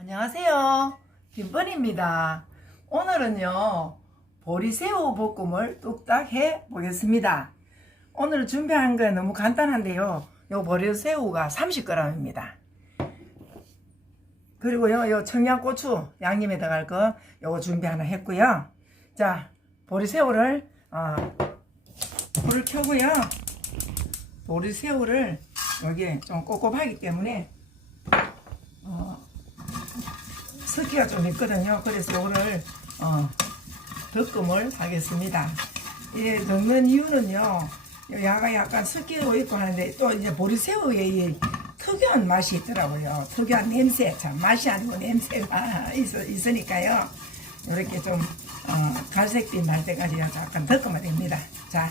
안녕하세요. 김번입니다. 오늘은요, 보리새우 볶음을 뚝딱 해 보겠습니다. 오늘 준비한 건 너무 간단한데요. 요 보리새우가 30g입니다. 그리고요, 요 청양고추 양념에 들어갈 거 요거 준비 하나 했고요. 자, 보리새우를, 어, 불을 켜고요. 보리새우를 여기에 좀 꿉꿉하기 때문에 어, 섞기가 좀 있거든요. 그래서 이거를 어, 덕금을 하겠습니다. 이 넣는 이유는요. 요 야가 약간 섞이고 있고 하는데 또 이제 보리새우에 이 특유한 맛이 있더라고요. 특유한 냄새, 참 맛이 아니고 냄새가 있어, 있으니까요. 이렇게 좀 어, 갈색빛 날 때까지 약간 덕금이 됩니다. 자,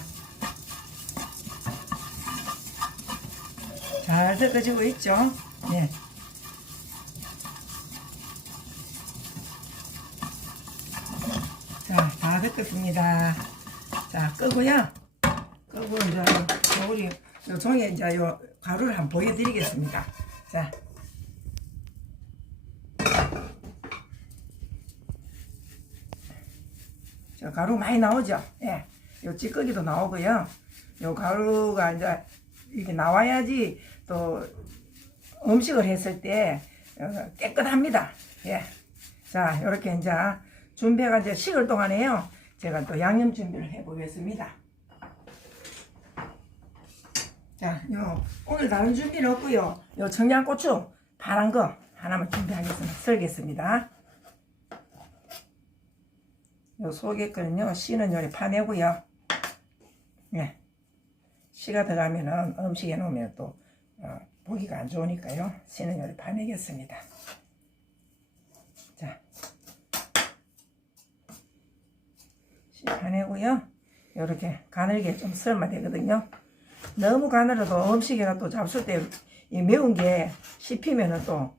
잘 섞어지고 있죠. 네. 자, 다 섞었습니다. 자, 끄고요. 끄고 이제 우리 요 종이에 이제 요 가루를 한번 보여드리겠습니다. 자. 저 가루 많이 나오죠? 예. 요 찌꺼기도 나오고요. 요 가루가 이제 이렇게 나와야지 또 음식을 했을 때 어, 깨끗합니다. 예. 자, 이렇게 이제 준비가 이제 식을 동안에요. 제가 또 양념 준비를 해 보겠습니다. 자, 요 오늘 다른 준비는 없고요. 요 청양고추 파란 거 하나만 준비하겠습니다. 썰겠습니다. 요 속에 거는요, 씨는 요리 파내고요. 예. 씨가 들어가면은 음식에 놓으면 또 어, 보기가 안 좋으니까요. 씨는 요리 파내겠습니다. 자, 씨 파내고요. 요렇게 가늘게 좀 썰면 되거든요. 너무 가늘어도 음식에가 또 잡술 때 이 매운 게 씹히면은 또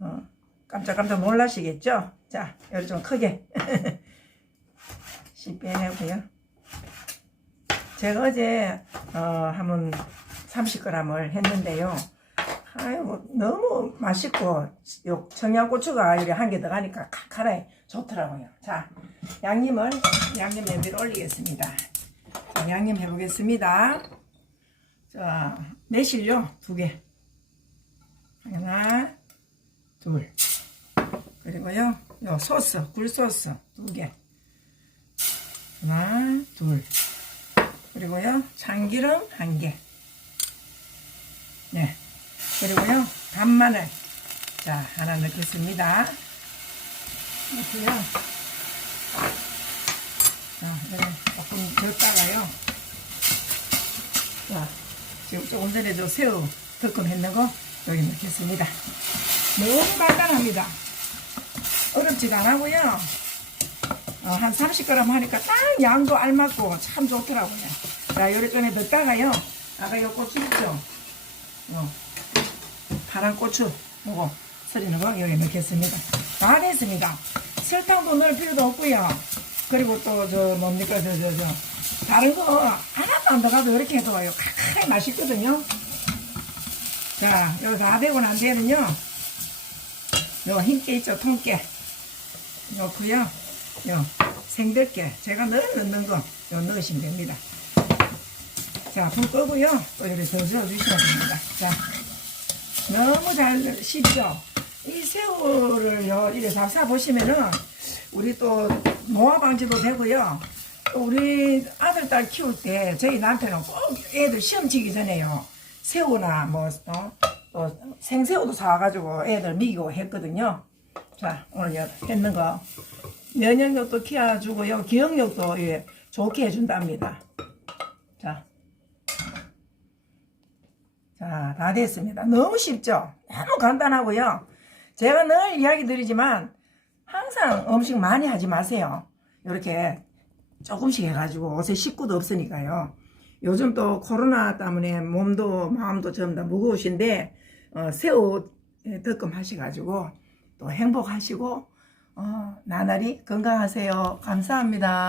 어, 깜짝깜짝 놀라시겠죠? 자, 요리 좀 크게 씨 빼내고요. 제가 어제 어, 한번 30g을 했는데요. 아유 너무 맛있고 요 청양고추가 이렇게 한개 들어가니까 칼칼해 좋더라고요. 자 양념을 양념 냄비로 올리겠습니다. 자, 양념 해보겠습니다. 자 매실요 두 개. 하나 둘 그리고요 요 소스 굴소스 두 개. 하나 둘 그리고요 참기름 한 개. 네. 그리고요 간마늘 자 하나 넣겠습니다. 넣고요. 자 조금 덜다가요. 자 지금 조금 전에 저 새우 덕금 했는 거 여기 넣겠습니다. 너무 간단합니다. 어렵지도 않하고요. 어, 한 30g 하니까 딱 양도 알맞고 참 좋더라고요. 자, 요리 전에 넣다가요. 아까 요 고추 있죠? 요 파란 고추, 요거 썰이는 거 여기 넣겠습니다. 다 됐습니다. 설탕도 넣을 필요도 없고요. 그리고 또 저 뭡니까 저 저저 다른 거 하나도 안 들어가도 이렇게 해도 요 칼칼 맛있거든요. 자, 요거 다 되고 난 뒤에는요. 요 흰깨 있죠? 통깨. 넣고요. 요 생들깨 제가 늘 넣는 거 요 넣으시면 됩니다. 자, 불 끄고요. 또 이렇게 더 저어 주셔야 됩니다. 자, 너무 잘 씹죠? 이 새우를요, 이렇게 잡사 보시면은, 우리 또, 노화 방지도 되고요. 또 우리 아들, 딸 키울 때, 저희 남편은 꼭 애들 시험 치기 전에요. 새우나 뭐, 어, 또 생새우도 사와가지고 애들 먹이고 했거든요. 자, 오늘 여- 했는 거. 면역력도 키워주고요. 기억력도 예, 좋게 해준답니다. 자. 자, 다 됐습니다. 너무 쉽죠? 너무 간단하고요. 제가 늘 이야기 드리지만 항상 음식 많이 하지 마세요. 이렇게 조금씩 해가지고 옷에 식구도 없으니까요. 요즘 또 코로나 때문에 몸도 마음도 전부 다 무거우신데 어, 새우 덕금 하셔가지고 또 행복하시고 어, 나날이 건강하세요. 감사합니다.